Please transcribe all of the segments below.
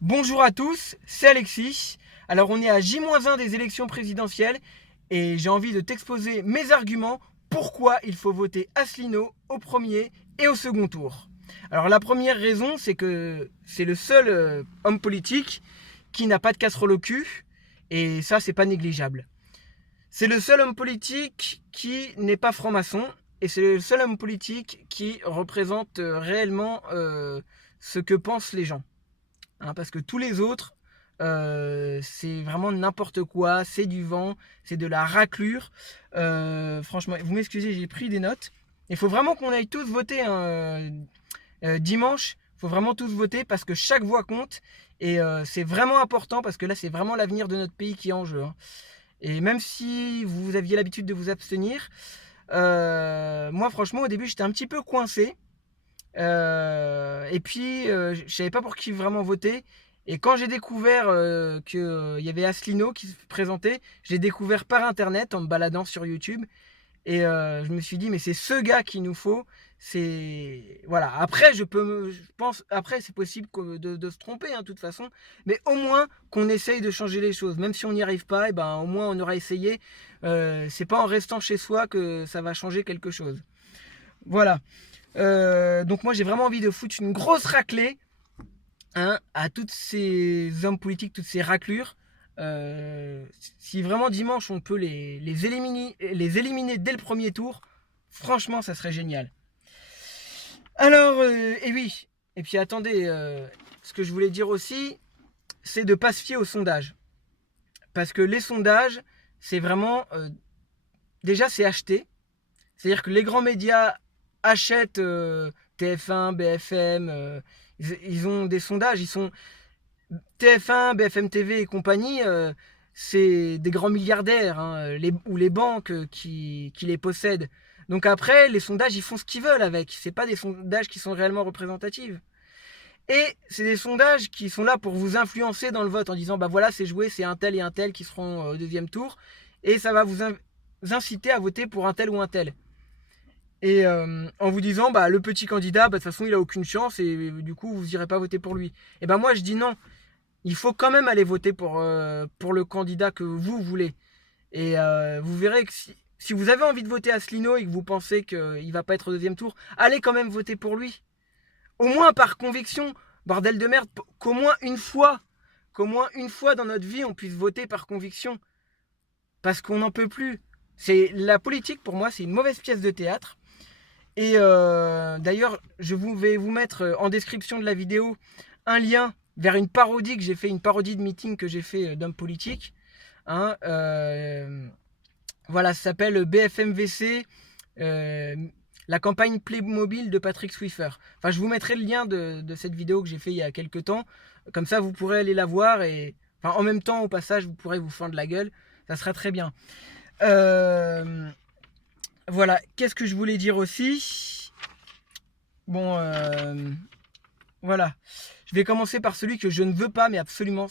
Bonjour à tous, c'est Alexis. Alors on est à J-1 des élections présidentielles et j'ai envie de t'exposer mes arguments pourquoi il faut voter Asselineau au premier et au second tour. Alors la première raison, c'est que c'est le seul homme politique qui n'a pas de casserole au cul et ça c'est pas négligeable. C'est le seul homme politique qui n'est pas franc-maçon et c'est le seul homme politique qui représente réellement ce que pensent les gens. Hein, parce que tous les autres, c'est vraiment n'importe quoi, c'est du vent, c'est de la raclure. Franchement, vous m'excusez, j'ai pris des notes. Il faut vraiment qu'on aille tous voter hein, dimanche. Il faut vraiment tous voter parce que chaque voix compte. Et c'est vraiment important parce que là, c'est vraiment l'avenir de notre pays qui est en jeu. Hein. Et même si vous aviez l'habitude de vous abstenir, moi, franchement, au début, j'étais un petit peu coincé. Et puis, je savais pas pour qui vraiment voter. Et quand j'ai découvert qu'il y avait Asselineau qui se présentait, je l'ai découvert par internet en me baladant sur YouTube. Et je me suis dit, mais c'est ce gars qu'il nous faut. C'est voilà. Après, je pense, après c'est possible de se tromper, hein, de toute façon. Mais au moins qu'on essaye de changer les choses. Même si on n'y arrive pas, et ben au moins on aura essayé. C'est pas en restant chez soi que ça va changer quelque chose. Voilà. Donc moi j'ai vraiment envie de foutre une grosse raclée hein, à tous ces hommes politiques, toutes ces raclures. Euh, Si vraiment dimanche on peut les éliminer dès le premier tour, franchement ça serait génial. Alors, et oui, et puis attendez, ce que je voulais dire aussi, c'est de ne pas se fier aux sondages. Parce que les sondages, c'est vraiment, déjà c'est acheté, c'est-à-dire que les grands médias achètent TF1, BFM, ils ont des sondages, ils sont TF1, BFM TV et compagnie, c'est des grands milliardaires hein, ou les banques qui les possèdent. Donc après, les sondages, ils font ce qu'ils veulent avec. C'est pas des sondages qui sont réellement représentatifs. Et c'est des sondages qui sont là pour vous influencer dans le vote en disant bah voilà c'est joué, c'est un tel et un tel qui seront au deuxième tour et ça va vous inciter à voter pour un tel ou un tel. Et en vous disant, bah, le petit candidat, bah, de toute façon, il a aucune chance et du coup, vous n'irez pas voter pour lui. Et ben moi, je dis non. Il faut quand même aller voter pour le candidat que vous voulez. Et vous verrez que si vous avez envie de voter Asselineau et que vous pensez qu'il ne va pas être au deuxième tour, allez quand même voter pour lui. Au moins par conviction, bordel de merde, qu'au moins une fois dans notre vie, on puisse voter par conviction. Parce qu'on n'en peut plus. C'est la politique, pour moi, c'est une mauvaise pièce de théâtre. Et d'ailleurs, vais vous mettre en description de la vidéo un lien vers une parodie que j'ai fait, une parodie de meeting que j'ai fait d'hommes politiques. Hein, voilà, ça s'appelle BFMVC, euh, la campagne Playmobil de Patrick Swiffer. Enfin, je vous mettrai le lien de cette vidéo que j'ai fait il y a quelques temps. Comme ça, vous pourrez aller la voir et enfin, en même temps, au passage, vous pourrez vous fendre la gueule. Ça sera très bien. Euh, voilà, qu'est-ce que je voulais dire aussi. Bon, voilà. Je vais commencer par celui que je ne veux pas, mais absolument.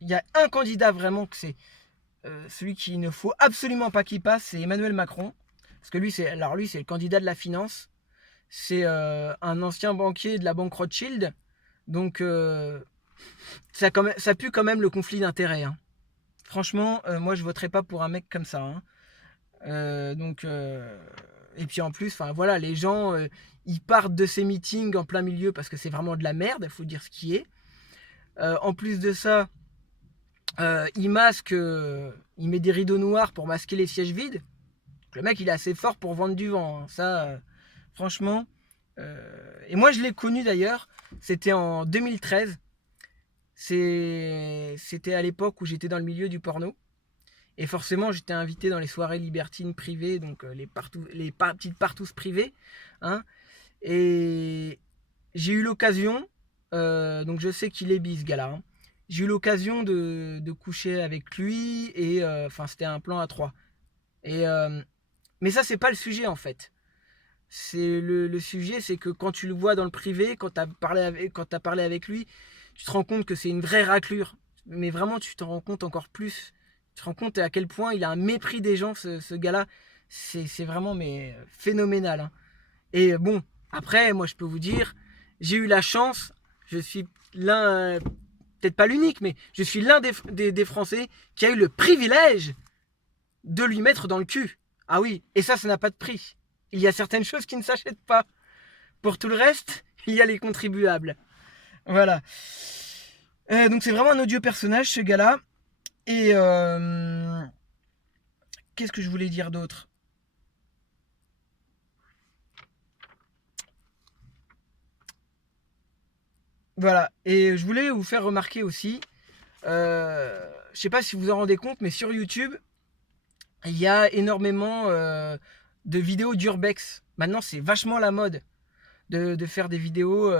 Il y a un candidat vraiment que c'est celui qu'il ne faut absolument pas qu'il passe, c'est Emmanuel Macron. Parce que lui, c'est le candidat de la finance. C'est un ancien banquier de la banque Rothschild. Donc, ça pue quand même le conflit d'intérêts. Hein. Franchement, moi, je voterai pas pour un mec comme ça. Hein. Donc, et puis en plus, enfin voilà, les gens, ils partent de ces meetings en plein milieu parce que c'est vraiment de la merde, il faut dire ce qui est. En plus de ça, il masque, il met des rideaux noirs pour masquer les sièges vides. Le mec, il est assez fort pour vendre du vent. Hein. Ça, franchement. Et moi, je l'ai connu d'ailleurs. C'était en 2013. C'était à l'époque où j'étais dans le milieu du porno. Et forcément, j'étais invité dans les soirées libertines privées, donc petites partous privées. Hein. Et j'ai eu l'occasion, donc je sais qu'il est bis, ce gars-là. Hein. J'ai eu l'occasion de coucher avec lui, et enfin, c'était un plan à trois. Et, mais ça, c'est pas le sujet en fait. C'est le sujet, c'est que quand tu le vois dans le privé, quand t'as parlé avec lui, tu te rends compte que c'est une vraie raclure. Mais vraiment, tu t'en rends compte encore plus. Tu te rends compte à quel point il a un mépris des gens, ce gars-là. C'est vraiment mais phénoménal. Hein. Et bon, après, moi, je peux vous dire, j'ai eu la chance. Je suis l'un. peut-être pas l'unique, mais je suis l'un des Français qui a eu le privilège de lui mettre dans le cul. Ah oui, et ça n'a pas de prix. Il y a certaines choses qui ne s'achètent pas. Pour tout le reste, il y a les contribuables. Voilà. Donc c'est vraiment un odieux personnage, ce gars-là. Et qu'est-ce que je voulais dire d'autre? Voilà. Et je voulais vous faire remarquer aussi, je sais pas si vous vous en rendez compte, mais sur YouTube, il y a énormément de vidéos d'urbex. Maintenant, c'est vachement la mode de faire des vidéos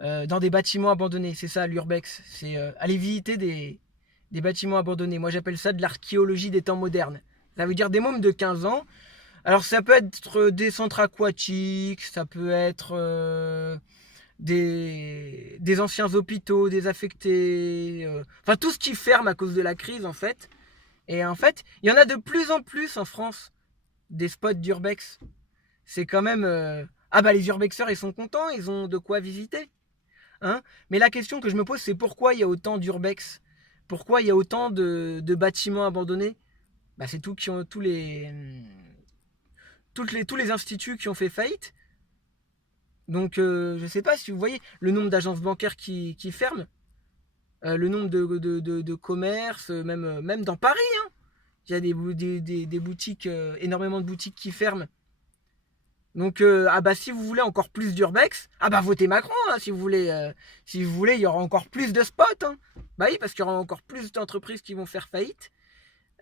dans des bâtiments abandonnés. C'est ça, l'urbex. C'est aller visiter des bâtiments abandonnés. Moi, j'appelle ça de l'archéologie des temps modernes. Ça veut dire des mômes de 15 ans. Alors, ça peut être des centres aquatiques, ça peut être des anciens hôpitaux désaffectés. Enfin, tout ce qui ferme à cause de la crise, en fait. Et en fait, il y en a de plus en plus en France, des spots d'urbex. C'est quand même... Ah bah les urbexeurs, ils sont contents, ils ont de quoi visiter. Hein. Mais la question que je me pose, c'est pourquoi il y a autant d'urbex? Pourquoi il y a autant de bâtiments abandonnés? Bah c'est tous les instituts qui ont fait faillite. Donc je ne sais pas si vous voyez le nombre d'agences bancaires qui ferment, le nombre de commerces, même dans Paris, hein. Il y a des boutiques, énormément de boutiques qui ferment. Donc, ah bah si vous voulez encore plus d'urbex, ah bah votez Macron, hein, si vous voulez, il y aura encore plus de spots, hein. Bah oui, parce qu'il y aura encore plus d'entreprises qui vont faire faillite,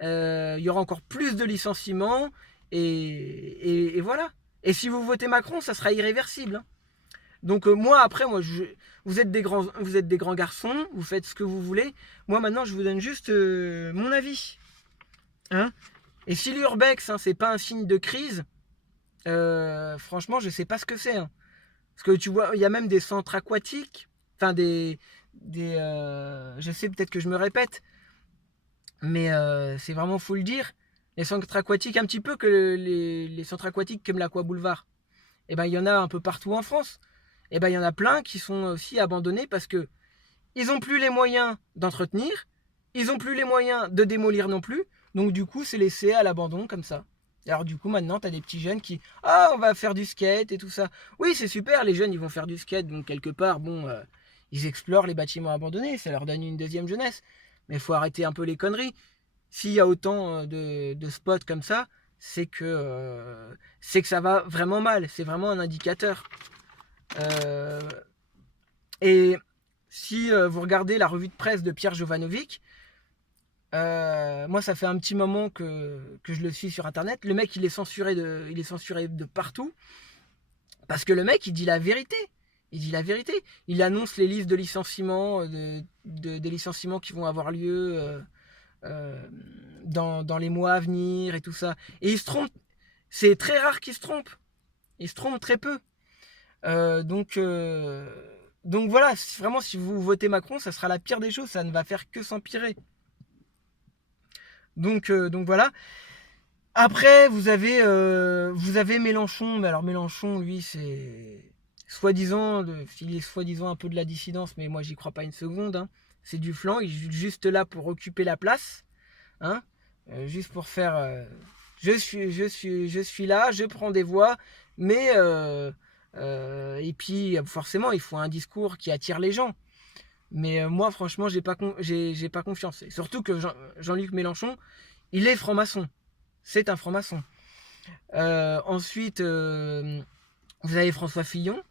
il y aura encore plus de licenciements, et voilà. Et si vous votez Macron, ça sera irréversible, hein. Donc moi après, vous êtes des grands garçons, vous faites ce que vous voulez. Moi maintenant, je vous donne juste mon avis, hein. Et si l'urbex, hein, c'est pas un signe de crise, franchement, je sais pas ce que c'est, hein. Parce que tu vois, il y a même des centres aquatiques. Enfin, je sais peut-être que je me répète, mais c'est vraiment faut le dire. Les centres aquatiques, un petit peu que les centres aquatiques comme l'Aqua Boulevard. Et ben, il y en a un peu partout en France. Et ben, il y en a plein qui sont aussi abandonnés parce que ils ont plus les moyens d'entretenir, ils ont plus les moyens de démolir non plus. Donc du coup, c'est laissé à l'abandon comme ça. Alors du coup, maintenant, tu as des petits jeunes qui... Ah, on va faire du skate et tout ça. Oui, c'est super, les jeunes, ils vont faire du skate. Donc quelque part, bon, ils explorent les bâtiments abandonnés. Ça leur donne une deuxième jeunesse. Mais il faut arrêter un peu les conneries. S'il y a autant de spots comme ça, c'est que ça va vraiment mal. C'est vraiment un indicateur. Euh, et si vous regardez la revue de presse de Pierre Jovanovic, moi, ça fait un petit moment que je le suis sur Internet. Le mec, il est censuré de partout. Parce que le mec, il dit la vérité. Il dit la vérité. Il annonce les listes de licenciements, des licenciements qui vont avoir lieu dans les mois à venir et tout ça. Et il se trompe. C'est très rare qu'il se trompe. Il se trompe très peu. Donc voilà, vraiment, si vous votez Macron, ça sera la pire des choses. Ça ne va faire que s'empirer. Donc voilà. Après, vous avez Mélenchon. Mais alors Mélenchon, lui, c'est il est soi-disant un peu de la dissidence, mais moi, j'y crois pas une seconde, hein. C'est du flanc. Il est juste là pour occuper la place, hein. Juste pour faire. Je suis là, je prends des voix, mais et puis forcément, il faut un discours qui attire les gens. Mais moi, franchement, j'ai pas confiance. Et surtout que Jean-Luc Mélenchon, il est franc-maçon. C'est un franc-maçon. Ensuite, vous avez François Fillon.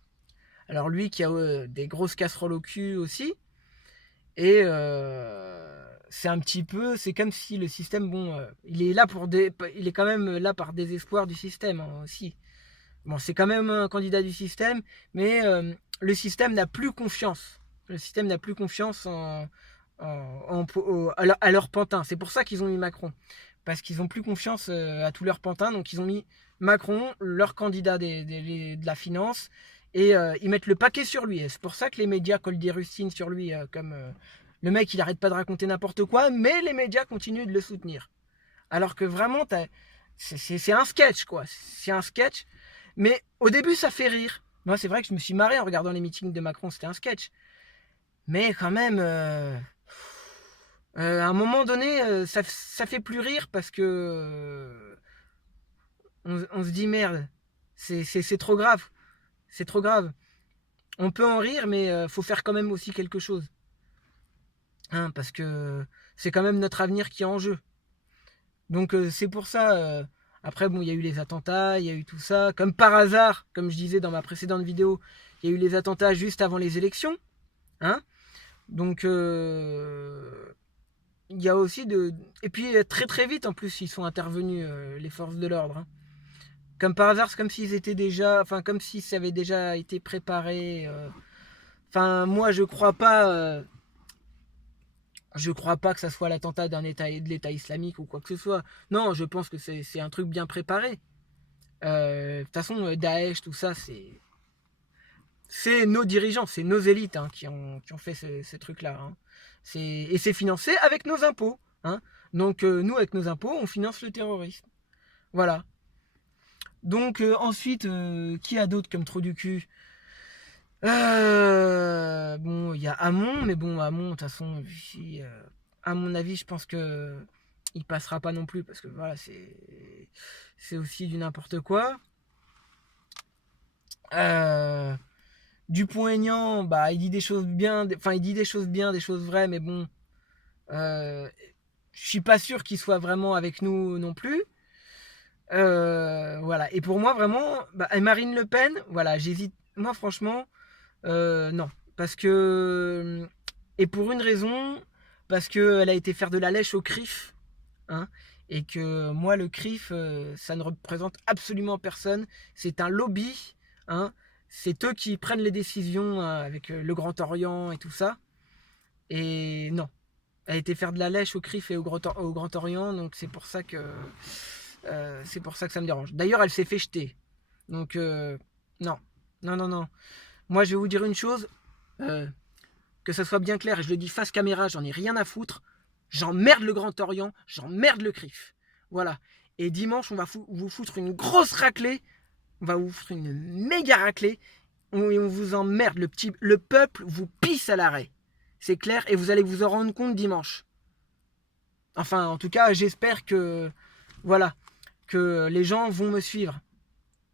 Alors lui qui a des grosses casseroles au cul aussi. Et c'est comme si le système, bon, il est quand même là par désespoir du système, hein, aussi. Bon, c'est quand même un candidat du système, mais le système n'a plus confiance. Le système n'a plus confiance à leur pantin. C'est pour ça qu'ils ont mis Macron. Parce qu'ils n'ont plus confiance à tous leurs pantins. Donc ils ont mis Macron, leur candidat de la finance. Et ils mettent le paquet sur lui. Et c'est pour ça que les médias collent des rustines sur lui. Comme le mec, il n'arrête pas de raconter n'importe quoi. Mais les médias continuent de le soutenir. Alors que vraiment, c'est un sketch, quoi. C'est un sketch. Mais au début, ça fait rire. Moi, c'est vrai que je me suis marré en regardant les meetings de Macron. C'était un sketch. Mais quand même, à un moment donné, ça fait plus rire parce que on se dit merde, c'est trop grave. C'est trop grave. On peut en rire, mais faut faire quand même aussi quelque chose. Hein, parce que c'est quand même notre avenir qui est en jeu. Donc c'est pour ça. Après, bon, il y a eu les attentats, il y a eu tout ça. Comme par hasard, comme je disais dans ma précédente vidéo, il y a eu les attentats juste avant les élections. Hein. Donc il y a aussi de. Et puis très très vite en plus, ils sont intervenus, les forces de l'ordre. Hein. Comme par hasard, c'est comme s'ils étaient déjà. Enfin, comme si ça avait déjà été préparé. Enfin, moi, je crois pas. Je crois pas que ça soit l'attentat de l'État islamique ou quoi que ce soit. Non, je pense que c'est un truc bien préparé. De toute façon, Daesh, tout ça, c'est nos dirigeants, c'est nos élites hein, qui ont fait ces trucs-là. Hein. Et c'est financé avec nos impôts. Hein. Donc nous, avec nos impôts, on finance le terrorisme. Voilà. Donc ensuite, qui a d'autre comme trou du cul? Bon, il y a Hamon, mais bon, Hamon, de toute façon, à mon avis, je pense que il passera pas non plus parce que voilà, c'est aussi du n'importe quoi. Euh, Dupont-Aignan, bah, il dit des choses bien, enfin, il dit des choses bien, des choses vraies, mais bon, euh, je suis pas sûr qu'il soit vraiment avec nous non plus. Voilà. Et pour moi, vraiment, bah, et Marine Le Pen, voilà, j'hésite. Moi, franchement, non. Parce que. Et pour une raison, parce qu'elle a été faire de la lèche au CRIF. Hein, et que moi, le CRIF, ça ne représente absolument personne. C'est un lobby. Hein, c'est eux qui prennent les décisions avec le Grand Orient et tout ça. Et non. Elle a été faire de la lèche au CRIF et au Grand Orient. Donc c'est pour ça que ça me dérange. D'ailleurs, elle s'est fait jeter. Donc, non. Non, non, non. Moi, je vais vous dire une chose. Euh, que ça soit bien clair, et je le dis face caméra, j'en ai rien à foutre. J'emmerde le Grand Orient, j'emmerde le CRIF. Voilà. Et dimanche, on va vous foutre une grosse raclée. On va vous foutre une méga raclée. On vous emmerde. Le peuple vous pisse à l'arrêt. C'est clair, et vous allez vous en rendre compte dimanche. Enfin, en tout cas, j'espère que. Voilà. Que les gens vont me suivre.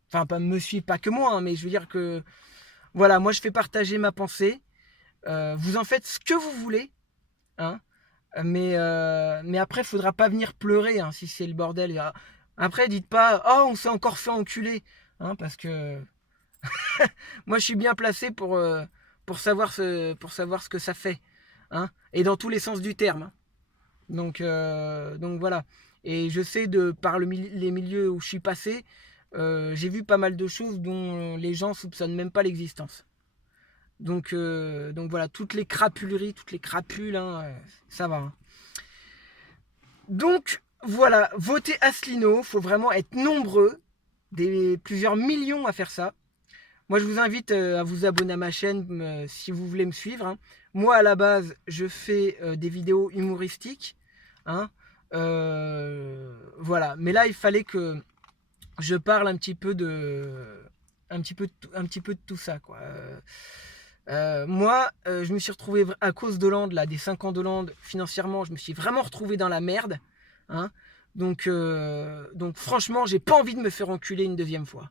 Enfin, pas me suivre, pas que moi, hein, mais je veux dire que. Voilà, moi je fais partager ma pensée. Vous en faites ce que vous voulez. Hein. Mais après, il faudra pas venir pleurer hein, si c'est le bordel. Après, dites pas oh, on s'est encore fait enculer. Hein, parce que moi, je suis bien placé pour savoir ce que ça fait. Hein, et dans tous les sens du terme. Hein. Donc voilà. Et je sais, les milieux où je suis passé, j'ai vu pas mal de choses dont les gens soupçonnent même pas l'existence. Donc voilà, toutes les crapuleries, toutes les crapules, hein, ça va. Hein. Donc voilà, votez Asselineau, faut vraiment être nombreux, plusieurs millions à faire ça. Moi je vous invite à vous abonner à ma chaîne si vous voulez me suivre. Hein. Moi à la base, je fais des vidéos humoristiques. Hein. Voilà, mais là il fallait que je parle un petit peu de tout ça quoi. Moi, je me suis retrouvé à cause d'Hollande, là, des 5 ans d'Hollande, financièrement, je me suis vraiment retrouvé dans la merde. Hein. Donc franchement, j'ai pas envie de me faire enculer une deuxième fois.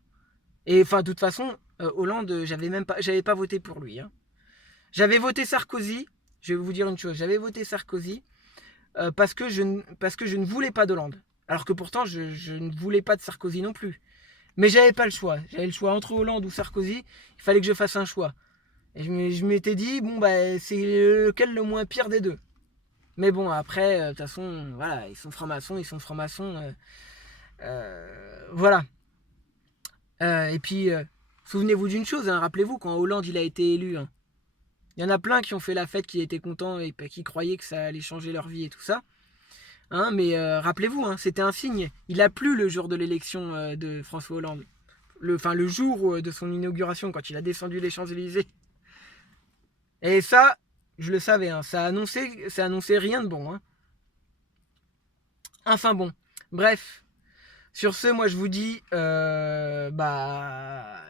Et enfin, de toute façon, Hollande, j'avais pas voté pour lui. Hein. J'avais voté Sarkozy. Je vais vous dire une chose, j'avais voté Sarkozy parce que je ne voulais pas d'Hollande. Alors que pourtant, je ne voulais pas de Sarkozy non plus. Mais j'avais pas le choix. J'avais le choix entre Hollande ou Sarkozy. Il fallait que je fasse un choix. Et je m'étais dit, bon, bah, c'est lequel le moins pire des deux. Mais bon, après, de toute façon, voilà, ils sont francs-maçons. Voilà. Et puis, souvenez-vous d'une chose, hein, rappelez-vous, quand Hollande il a été élu, hein, il y en a plein qui ont fait la fête, qui étaient contents et qui croyaient que ça allait changer leur vie et tout ça. Hein, mais rappelez-vous, hein, c'était un signe. Il a plu le jour de l'élection de François Hollande. Le jour de son inauguration, quand il a descendu les Champs-Élysées. Et ça, je le savais, hein, ça annonçait rien de bon. Hein. Enfin bon, bref. Sur ce, moi je vous dis, bah,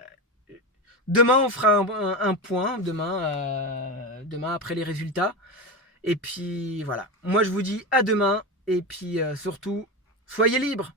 Demain, on fera un point, demain après les résultats. Et puis voilà, moi je vous dis à demain. Et puis surtout, soyez libres.